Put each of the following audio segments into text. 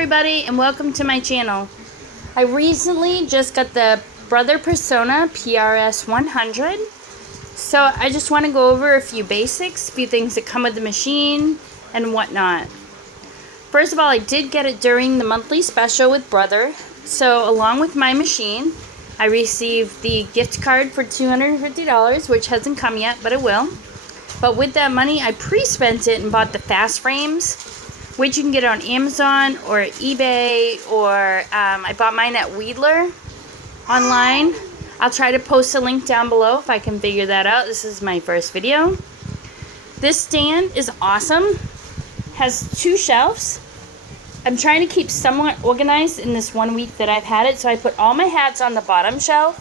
everybody, and welcome to my channel. I recently just got the Brother Persona PRS 100, so I just want to go over a few basics, a few things that come with the machine and whatnot. First of all, I did get it during the monthly special with Brother, so along with my machine I received the gift card for $250, which hasn't come yet, but it will. But with that money I pre-spent it and bought the fast frames, which you can get on Amazon or eBay, or I bought mine at Weedler online. I'll try to post a link down below if I can figure that out. This is my first video. This stand is awesome. Has two shelves. I'm trying to keep somewhat organized in this 1 week that I've had it, so I put all my hats on the bottom shelf,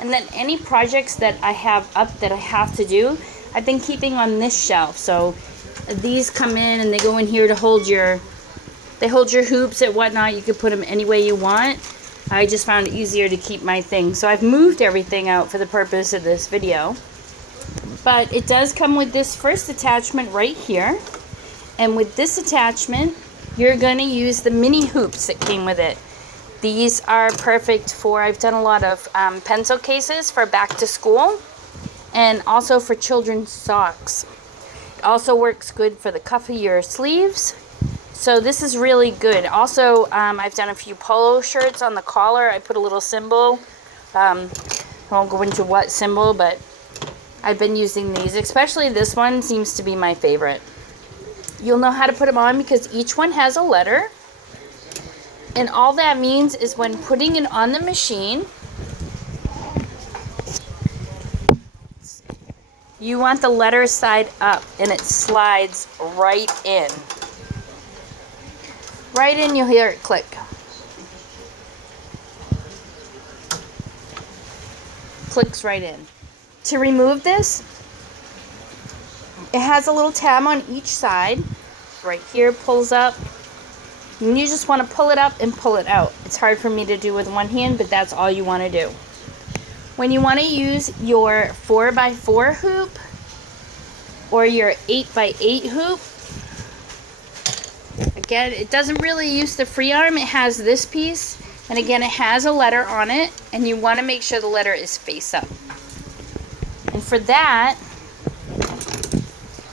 and then any projects that I have up that I have to do, I've been keeping on this shelf. So these come in and they go in here to hold your hoops and whatnot. You can put them any way you want. I just found it easier to keep my things. So I've moved everything out for the purpose of this video. But it does come with this first attachment right here. And with this attachment, you're going to use the mini hoops that came with it. These are perfect for, I've done a lot of pencil cases for back to school, and also for children's socks. It also works good for the cuff of your sleeves. So this is really good. Also, I've done a few polo shirts on the collar. I put a little symbol. I won't go into what symbol, but I've been using these. Especially this one seems to be my favorite. You'll know how to put them on because each one has a letter. And all that means is when putting it on the machine, you want the letter side up, and it slides right in. Right in, you'll hear it click. Clicks right in. To remove this, it has a little tab on each side. Right here pulls up. And you just want to pull it up and pull it out. It's hard for me to do with one hand, but that's all you want to do. When you want to use your 4x4 hoop or your 8x8 hoop, again, it doesn't really use the free arm. It has this piece, and again, it has a letter on it, and you want to make sure the letter is face up. And for that,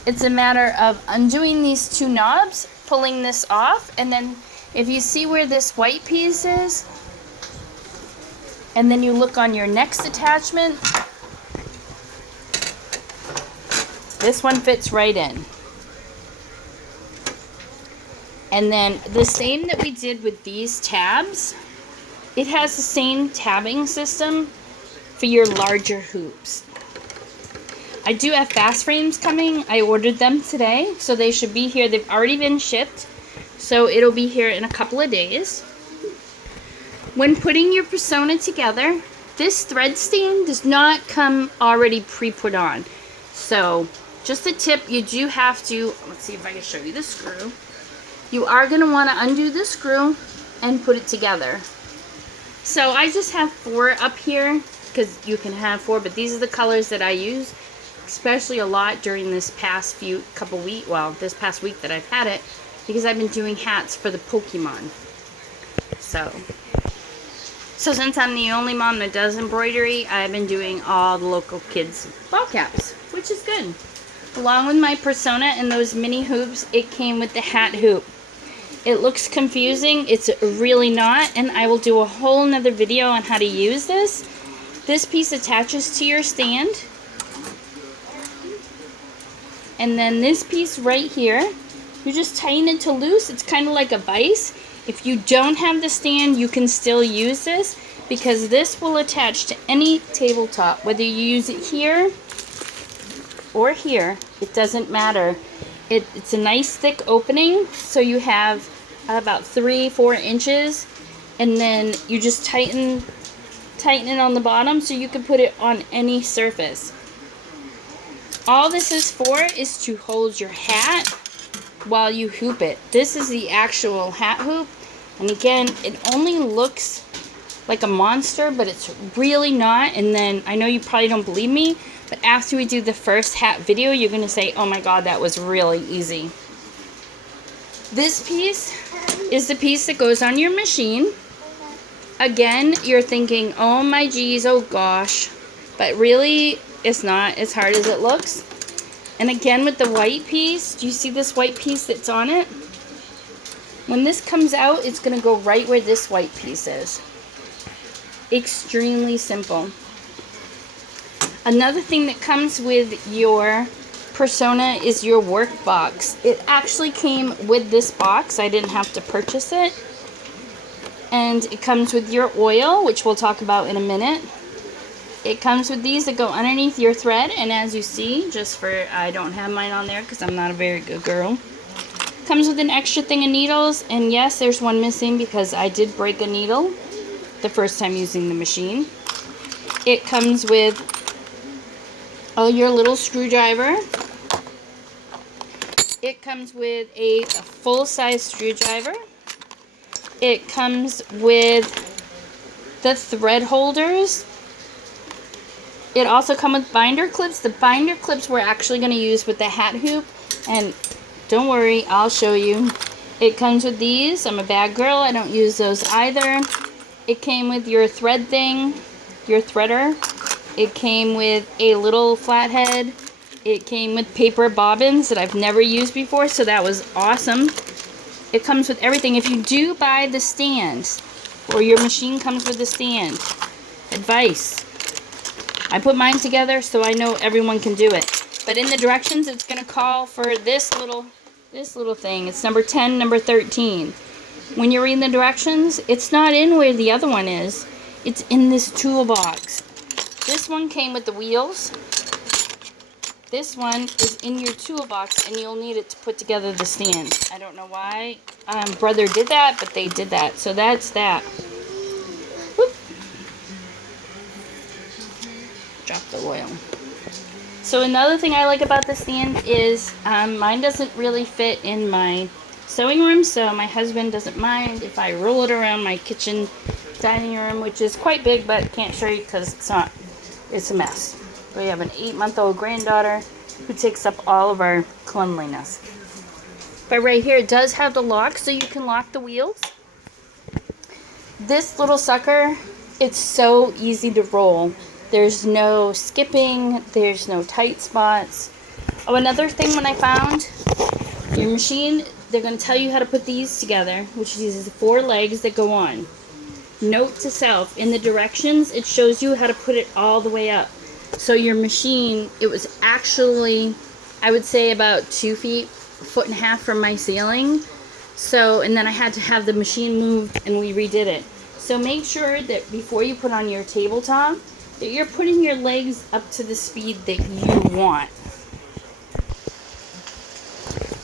it's a matter of undoing these two knobs, pulling this off, and then if you see where this white piece is, and then you look on your next attachment, this one fits right in. And then the same that we did with these tabs, it has the same tabbing system for your larger hoops. I do have fast frames coming. I ordered them today, so they should be here. They've already been shipped, so it'll be here in a couple of days. When putting your Persona together, this thread stand does not come already pre-put on. So, just a tip, you do have to, let's see if I can show you the screw. You are going to want to undo the screw and put it together. So I just have 4 up here, because you can have 4, but these are the colors that I use, especially a lot during this past this past week that I've had it, because I've been doing hats for the Pokemon. So since I'm the only mom that does embroidery, I've been doing all the local kids' ball caps, which is good. Along with my Persona and those mini hoops, it came with the hat hoop. It looks confusing. It's really not, and I will do a whole nother video on how to use this. This piece attaches to your stand, and then this piece right here, you just tighten it to loose. It's kind of like a vise. If you don't have the stand, you can still use this, because this will attach to any tabletop, whether you use it here or here, it doesn't matter. It's a nice thick opening, so you have about 3-4 inches, and then you just tighten it on the bottom so you can put it on any surface. All this is for is to hold your hat while you hoop it. This is the actual hat hoop, and again, it only looks like a monster, but it's really not. And then I know you probably don't believe me, but after we do the first hat video, you're going to say, oh my god, that was really easy. This piece is the piece that goes on your machine. Again, you're thinking, oh my geez, oh gosh. But really, it's not as hard as it looks. And again, with the white piece, do you see this white piece that's on it? When this comes out, it's going to go right where this white piece is. Extremely simple. Another thing that comes with your Persona is your workbox. It actually came with this box. I didn't have to purchase it. And it comes with your oil, which we'll talk about in a minute. It comes with these that go underneath your thread, and as you see, I don't have mine on there because I'm not a very good girl. Comes with an extra thing of needles, and yes, there's one missing because I did break a needle the first time using the machine. It comes with your little screwdriver. It comes with a full-size screwdriver. It comes with the thread holders. It also comes with binder clips. The binder clips we're actually going to use with the hat hoop, and don't worry, I'll show you. It comes with these. I'm a bad girl, I don't use those either. It came with your thread thing, your threader. It came with a little flathead. It came with paper bobbins that I've never used before, so that was awesome. It comes with everything. If you do buy the stand, or your machine comes with the stand, advice. I put mine together so I know everyone can do it. But in the directions, it's going to call for this little thing. It's number 10, number 13. When you're reading the directions, it's not in where the other one is. It's in this toolbox. This one came with the wheels. This one is in your toolbox, and you'll need it to put together the stand. I don't know why Brother did that, but they did that. So that's that. Whoop. Drop the oil. So another thing I like about the stand is mine doesn't really fit in my sewing room, so my husband doesn't mind if I roll it around my kitchen dining room, which is quite big, but can't show you because it's a mess. We have an 8-month-old granddaughter who takes up all of our cleanliness. But right here, it does have the lock, so you can lock the wheels. This little sucker, it's so easy to roll. There's no skipping, there's no tight spots. Oh, another thing when I found, your machine, they're going to tell you how to put these together, which is the 4 legs that go on. Note to self, in the directions, it shows you how to put it all the way up. So your machine, it was actually, I would say about 2 feet, 1.5 feet from my ceiling. So, and then I had to have the machine moved and we redid it. So make sure that before you put on your tabletop, that you're putting your legs up to the speed that you want.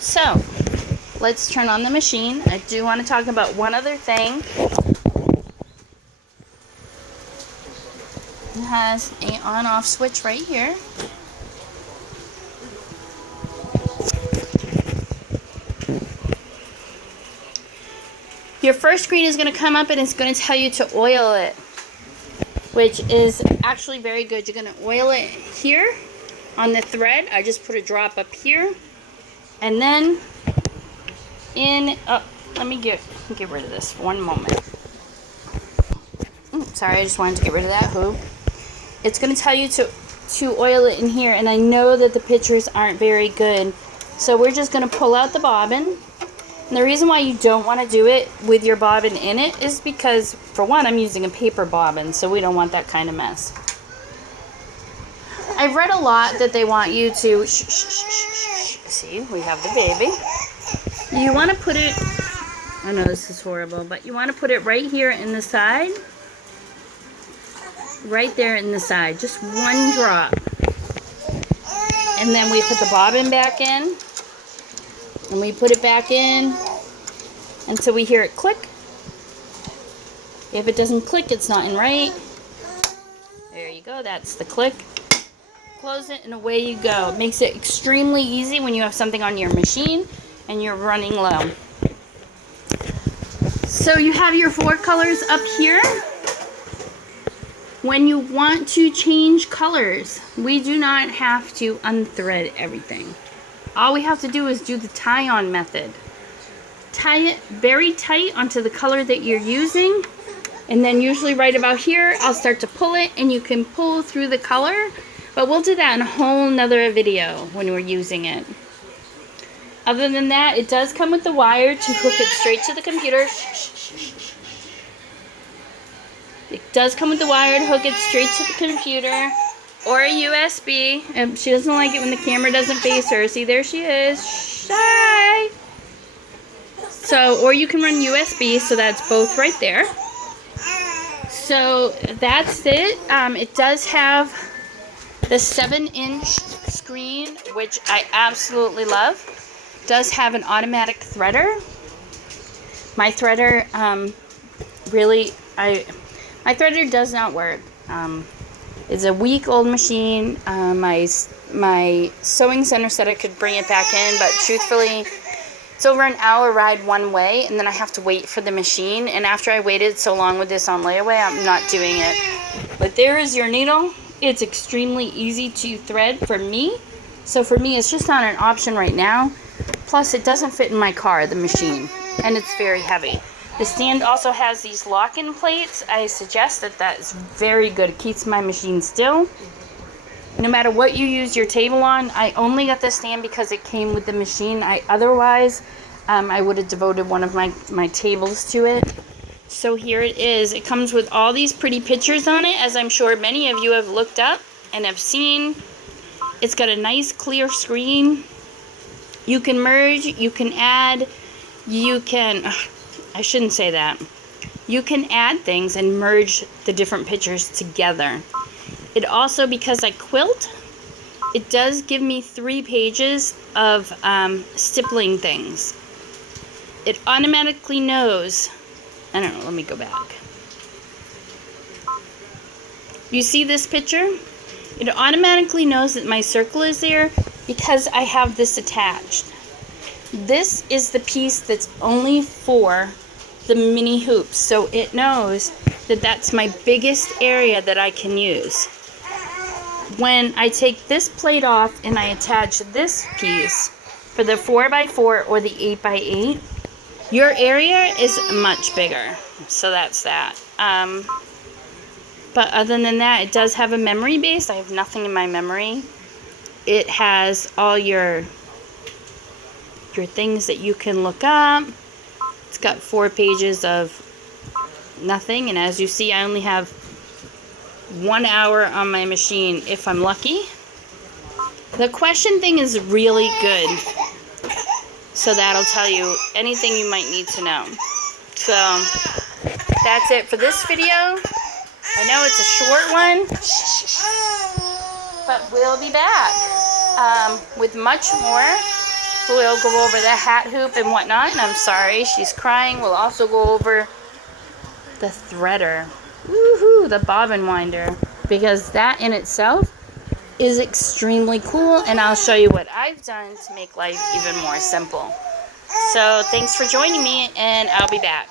So, let's turn on the machine. I do want to talk about one other thing. It has an on-off switch right here. Your first screen is going to come up and it's going to tell you to oil it, which is actually very good. You're going to oil it here on the thread. I just put a drop up here, and then let me get rid of this for one moment. Sorry, I just wanted to get rid of that hoop. It's going to tell you to oil it in here, and I know that the pictures aren't very good, so we're just going to pull out the bobbin. And the reason why you don't want to do it with your bobbin in it is because, for one, I'm using a paper bobbin, so we don't want that kind of mess. I've read a lot that they want you to, see, we have the baby. You want to put it, I know this is horrible, but you want to put it right here in the side. Right there in the side, just one drop. And then we put the bobbin back in. And we put it back in until we hear it click. If it doesn't click, it's not in right. There you go, that's the click. Close it and away you go. It makes it extremely easy when you have something on your machine and you're running low. So you have your 4 colors up here. When you want to change colors, we do not have to unthread everything. All we have to do is do the tie-on method. tie it very tight onto the color that you're using. And then usually right about here, I'll start to pull it, and you can pull through the color. But we'll do that in a whole nother video when we're using it. Other than that, it does come with the wire to hook it straight to the computer. It does come with the wire to hook it straight to the computer. Or a USB. And she doesn't like it when the camera doesn't face her. See, there she is. Shy! So, or you can run USB, so that's both right there. So that's it. It does have the 7-inch screen, which I absolutely love. It does have an automatic threader. My threader, my threader does not work. It's a week-old machine. My sewing center said I could bring it back in, but truthfully, it's over an hour ride one way, and then I have to wait for the machine. And after I waited so long with this on layaway, I'm not doing it. But there is your needle. It's extremely easy to thread for me. So for me, it's just not an option right now. Plus, it doesn't fit in my car, the machine, and it's very heavy. The stand also has these lock-in plates. I suggest that is very good. It keeps my machine still. No matter what you use your table on, I only got this stand because it came with the machine. Otherwise, I would have devoted one of my tables to it. So here it is. It comes with all these pretty pictures on it, as I'm sure many of you have looked up and have seen. It's got a nice clear screen. You can merge, you can add, I shouldn't say that. You can add things and merge the different pictures together. It also, because I quilt, it does give me 3 pages of stippling things. It automatically knows, I don't know, let me go back. You see this picture? It automatically knows that my circle is there because I have this attached. This is the piece that's only for the mini hoops, so it knows that that's my biggest area that I can use. When I take this plate off and I attach this piece for the 4x4 or the 8x8, your area is much bigger. So that's that. But other than that, it does have a memory base. I have nothing in my memory. It has all your things that you can look up. It's got 4 pages of nothing, and as you see, I only have 1 hour on my machine if I'm lucky. The question thing is really good, so that'll tell you anything you might need to know. So that's it for this video. I know it's a short one, but we'll be back with much more. We'll go over the hat hoop and whatnot, and I'm sorry, she's crying. We'll also go over the threader. Woohoo, the bobbin winder, because that in itself is extremely cool, and I'll show you what I've done to make life even more simple. So thanks for joining me, and I'll be back.